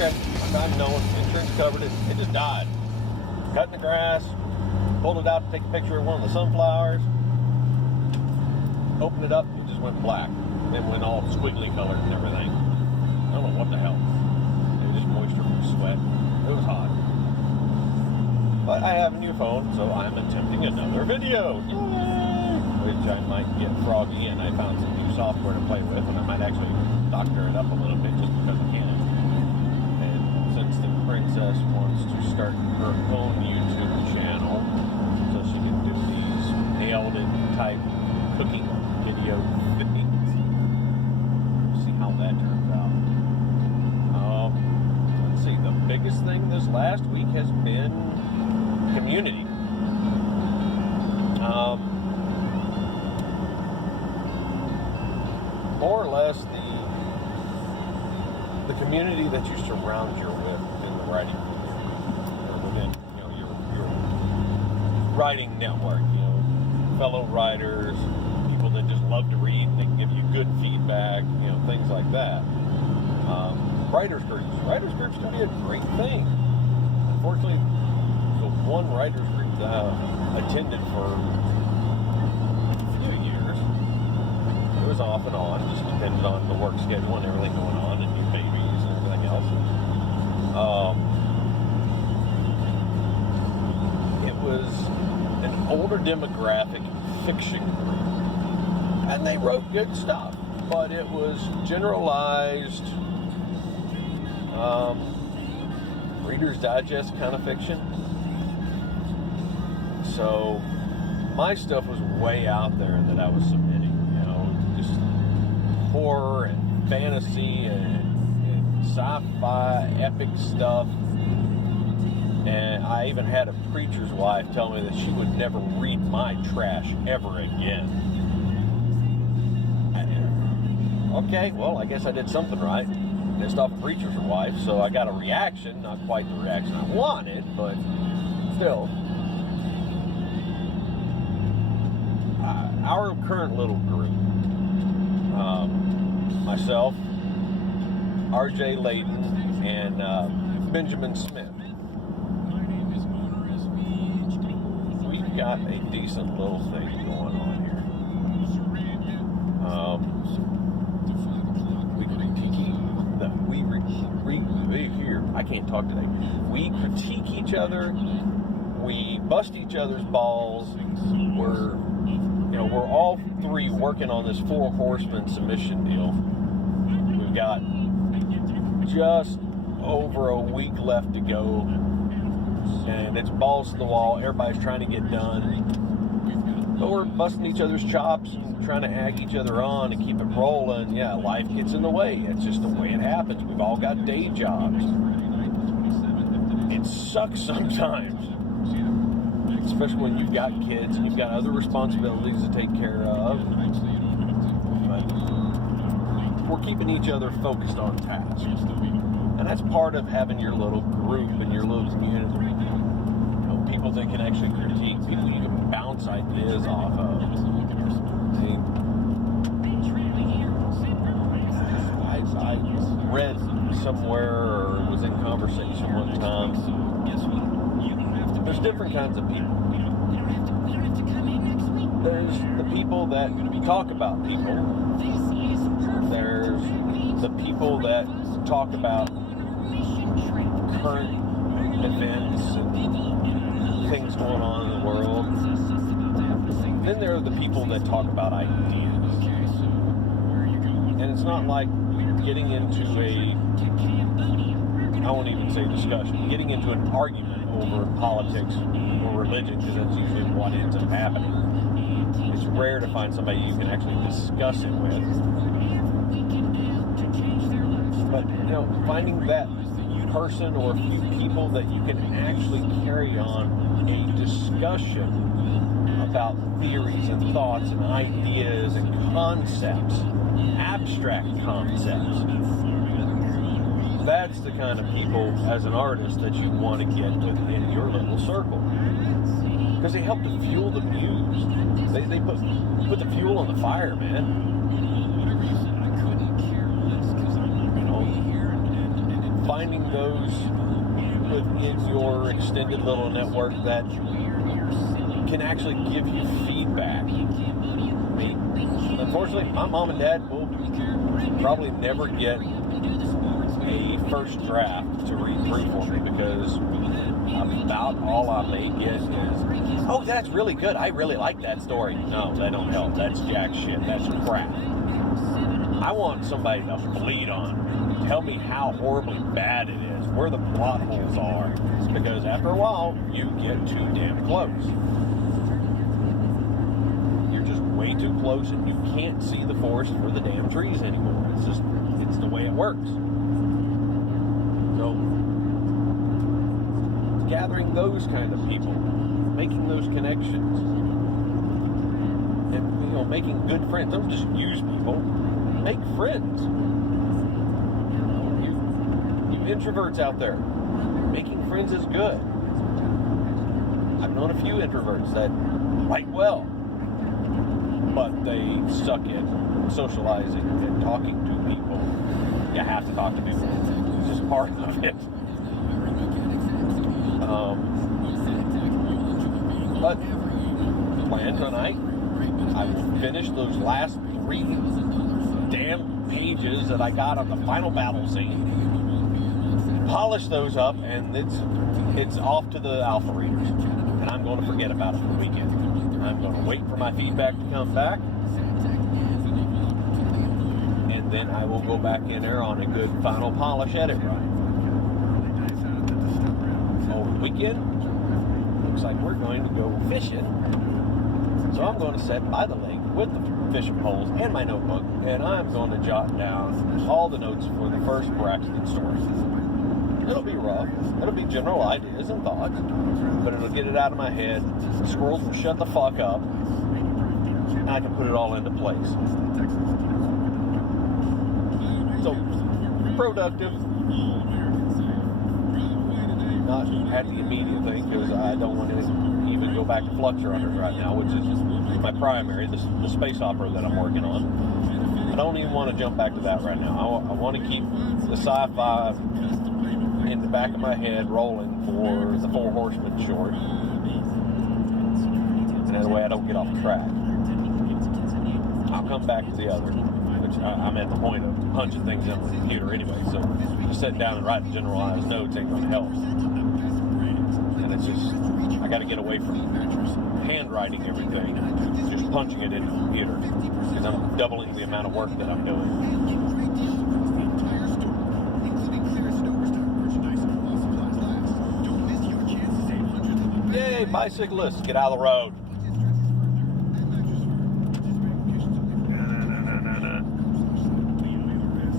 okay, I'm knowing, insurance covered it. It just died. Cutting the grass, pulled it out to take a picture of one of the sunflowers, opened it up, it just went black. It went all squiggly colored and everything. I don't know what the hell. It was just moisture from sweat. It was hot. But I have a new phone, so I'm attempting another video. Yay! Which I might get froggy, and I found some new software to play with, and I might actually doctor it up a little bit just because I can. And since the princess wants to start her own YouTube channel, so she can do these nailed it type cooking video things. See how that turns out. Let's see, the biggest thing this last week has been community. More or less the community that you surround you with in the writing community, or within your writing network. Fellow writers, people that just love to read and they can give you good feedback, things like that. Writers groups can be a great thing. Unfortunately, the one writers group that I attended for a few years, it was off and on, just depended on the work schedule and everything going on, and new babies and everything else. It was an older demographic fiction group, and they wrote good stuff, but it was generalized Reader's Digest kind of fiction. So my stuff was way out there that I was submitting, just horror and fantasy and sci-fi epic stuff. And I even had a preacher's wife tell me that she would never read my trash ever again. Okay, well, I guess I did something right. Pissed off a preacher's wife, so I got a reaction. Not quite the reaction I wanted, but still. Our current little group, myself, R.J. Layton, and Benjamin Smith. We've got a decent little thing going on here. I can't talk today. We critique each other. We bust each other's balls. We're all three working on this 4 horsemen submission deal. We've got just over a week left to go, and it's balls to the wall. Everybody's trying to get done, but we're busting each other's chops and trying to ag each other on and keep it rolling. Yeah, life gets in the way. It's just the way it happens. We've all got day jobs. It sucks sometimes, especially when you've got kids and you've got other responsibilities to take care of. But we're keeping each other focused on task, and that's part of having your little group and your little community. People that can actually critique, people you can bounce ideas off of. I read somewhere or was in conversation one time. There's different kinds of people. There's the people that talk about people. There's the people that talk about current events and things going on in the world. Then there are the people that talk about ideas. And it's not like getting into I won't even say discussion, getting into an argument over politics or religion, because that's usually what ends up happening. It's rare to find somebody you can actually discuss it with. But, finding that person or a few people that you can actually carry on a discussion about theories and thoughts and ideas and concepts, abstract concepts. That's the kind of people, as an artist, that you want to get within your little circle. Because they help to fuel the muse. They put the fuel on the fire, man. finding those within your extended little network that can actually give you feedback. Unfortunately, my mom and dad will probably never get a first draft to read through for me, because about all I may get is, oh, that's really good, I really like that story. No, that don't help. That's jack shit. That's crap. I want somebody to bleed on. Tell me how horribly bad it is, where the plot holes are, because after a while, you get too damn close. You're just way too close, and you can't see the forest for the damn trees anymore. It's the way it works. So, gathering those kind of people, making those connections, and making good friends. Don't just use people. Make friends. You introverts out there, making friends is good. I've known a few introverts that write well, but they suck at socializing and talking to people. You have to talk to people. It's just part of it. But plan tonight, I will finish those last 3 damn pages that I got on the final battle scene, polish those up, and it's off to the alpha readers, and I'm going to forget about it for the weekend. I'm going to wait for my feedback to come back, and then I will go back in there on a good final polish edit run. Over the weekend, looks like we're going to go fishing, so I'm going to sit by the lake with the fishing poles and my notebook, and I'm going to jot down all the notes for the first Braxton story. It'll be rough, it'll be general ideas and thoughts, but it'll get it out of my head. The squirrels will shut the fuck up, and I can put it all into place. So, productive. Not at the immediate thing, because I don't want to even go back to Flux Runners right now, which is my primary, the space opera that I'm working on. I don't even want to jump back to that right now. I want to keep the sci-fi in the back of my head rolling for the Four Horsemen short. And that way I don't get off track. I'll come back to the other, which I'm at the point of punching things in the computer anyway, so just sitting down and writing generalized notes ain't going to help. And it's just, I got to get away from handwriting everything, just punching it in the computer, because I'm doubling the amount of work that I'm doing. Yay, bicyclists, get out of the road.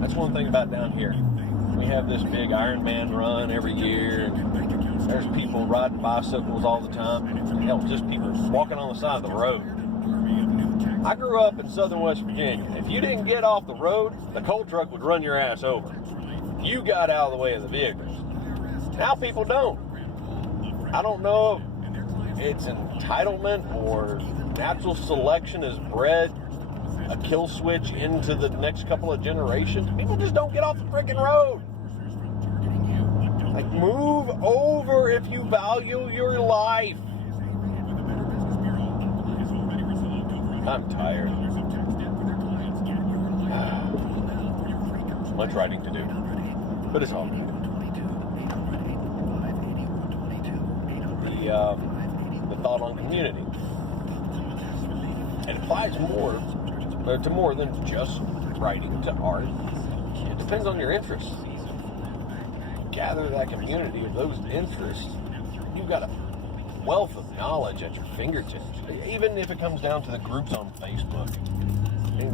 That's one thing about down here. We have this big Ironman run every year, and there's people riding bicycles all the time. Hell, just people walking on the side of the road. I grew up in southern West Virginia. If you didn't get off the road, the coal truck would run your ass over. You got out of the way of the vehicles. Now people don't. I don't know if it's entitlement or natural selection has bred a kill switch into the next couple of generations. People just don't get off the freaking road. Like, move over if you value your life. I'm tired. Much writing to do, but it's all good. The thought on community. It applies more to more than just writing, to art. It depends on your interests. Gather that community of those interests. You've got a wealth of knowledge at your fingertips. Even if it comes down to the groups on Facebook. I mean,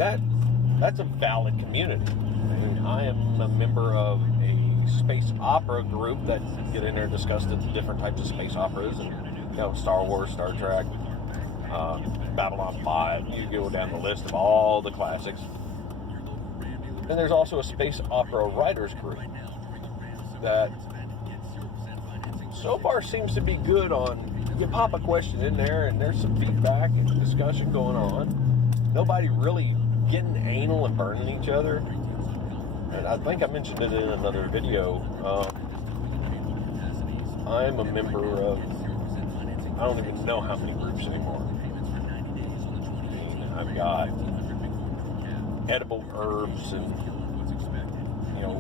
that's a valid community. I mean, I am a member of a space opera group that get in there and discuss the different types of space operas, and Star Wars, Star Trek, Babylon 5. You go down the list of all the classics. And there's also a space opera writers group that so far seems to be good on, you pop a question in there and there's some feedback and discussion going on. Nobody really getting anal and burning each other. and I think I mentioned it in another video, I'm a member of, I don't even know how many groups anymore. I mean, I've got edible herbs and,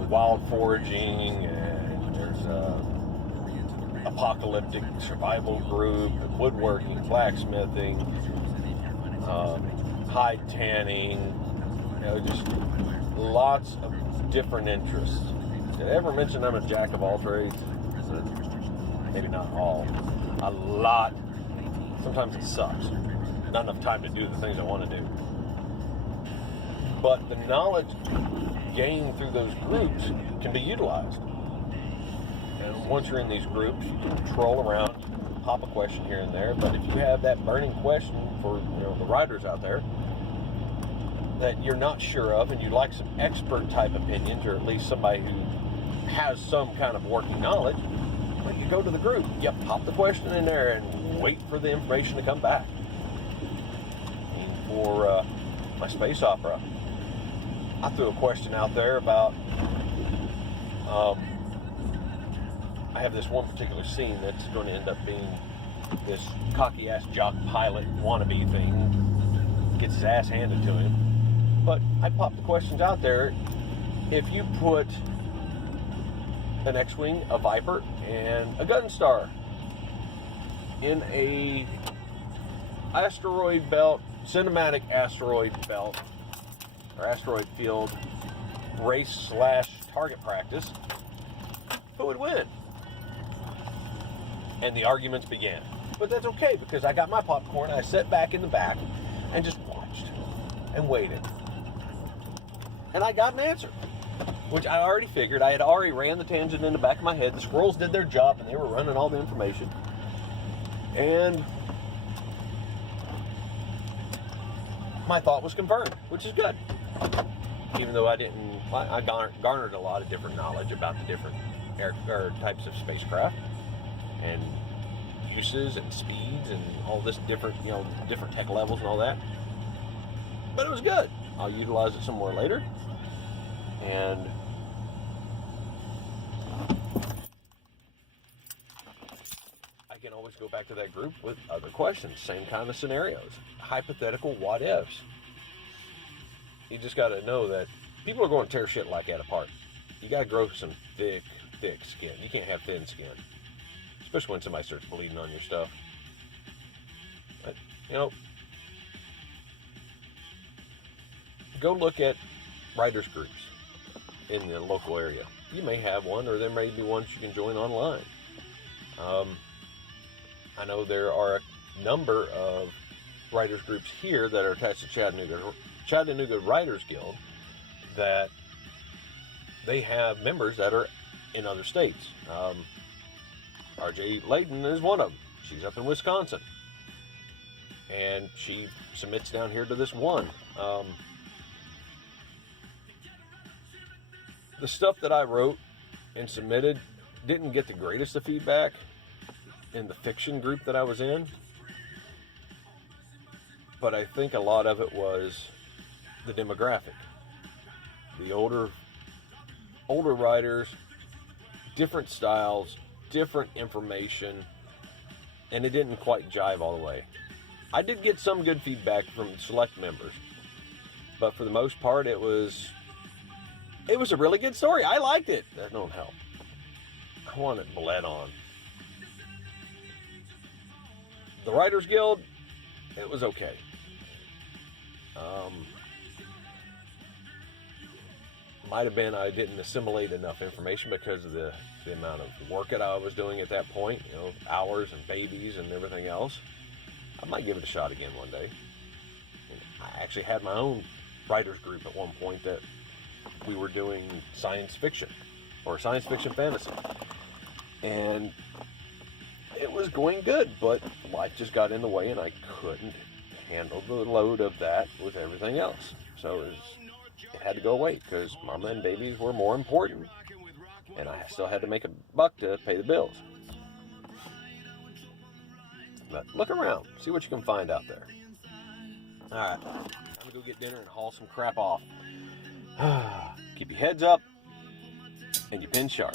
wild foraging, and there's a apocalyptic survival group, woodworking, blacksmithing, hide tanning, just lots of different interests. Did I ever mention I'm a jack of all trades? Maybe not all. A lot. Sometimes it sucks. Not enough time to do the things I want to do. But the knowledge gained through those groups can be utilized. And once you're in these groups, you can troll around, pop a question here and there. But if you have that burning question for the riders out there that you're not sure of, and you'd like some expert type opinions, or at least somebody who has some kind of working knowledge, well, you go to the group, you pop the question in there and wait for the information to come back. And for my space opera, I threw a question out there about, I have this one particular scene that's going to end up being this cocky-ass jock pilot wannabe thing, gets his ass handed to him. But I popped the questions out there. If you put an X-Wing, a Viper, and a Gunstar in a asteroid belt, cinematic asteroid belt, or asteroid field race / target practice, who would win? And the arguments began. But that's okay, because I got my popcorn, I sat back in the back and just watched and waited. And I got an answer, which I already figured. I had already ran the tangent in the back of my head. The squirrels did their job, and they were running all the information. And my thought was confirmed, which is good. Even though I garnered a lot of different knowledge about the different types of spacecraft and uses and speeds and all this different tech levels and all that. But it was good. I'll utilize it some more later. And I can always go back to that group with other questions, same kind of scenarios, hypothetical what ifs. You just got to know that people are going to tear shit like that apart. You got to grow some thick skin. You can't have thin skin, especially when somebody starts bleeding on your stuff. But, go look at writers groups in the local area. You may have one, or there may be ones you can join online. I know there are a number of writers groups here that are attached to Chattanooga Writers Guild, that they have members that are in other states. RJ Layton is one of them. She's up in Wisconsin, and she submits down here to this one. The stuff that I wrote and submitted didn't get the greatest of feedback in the fiction group that I was in, but I think a lot of it was the demographic. The older writers, different styles, different information, and it didn't quite jive all the way. I did get some good feedback from select members, but for the most part, it was a really good story. I liked it. That don't help. I want it bled on. The Writers Guild, it was okay. Might have been I didn't assimilate enough information because of the amount of work that I was doing at that point, hours and babies and everything else. I might give it a shot again one day. I actually had my own writers group at one point that we were doing science fiction or science fiction fantasy, and it was going good, but life just got in the way and I couldn't handle the load of that with everything else. So it had to go away because mama and babies were more important, and I still had to make a buck to pay the bills. But look around, see what you can find out there. Alright, I'm gonna go get dinner and haul some crap off. Keep your heads up and your pin sharp.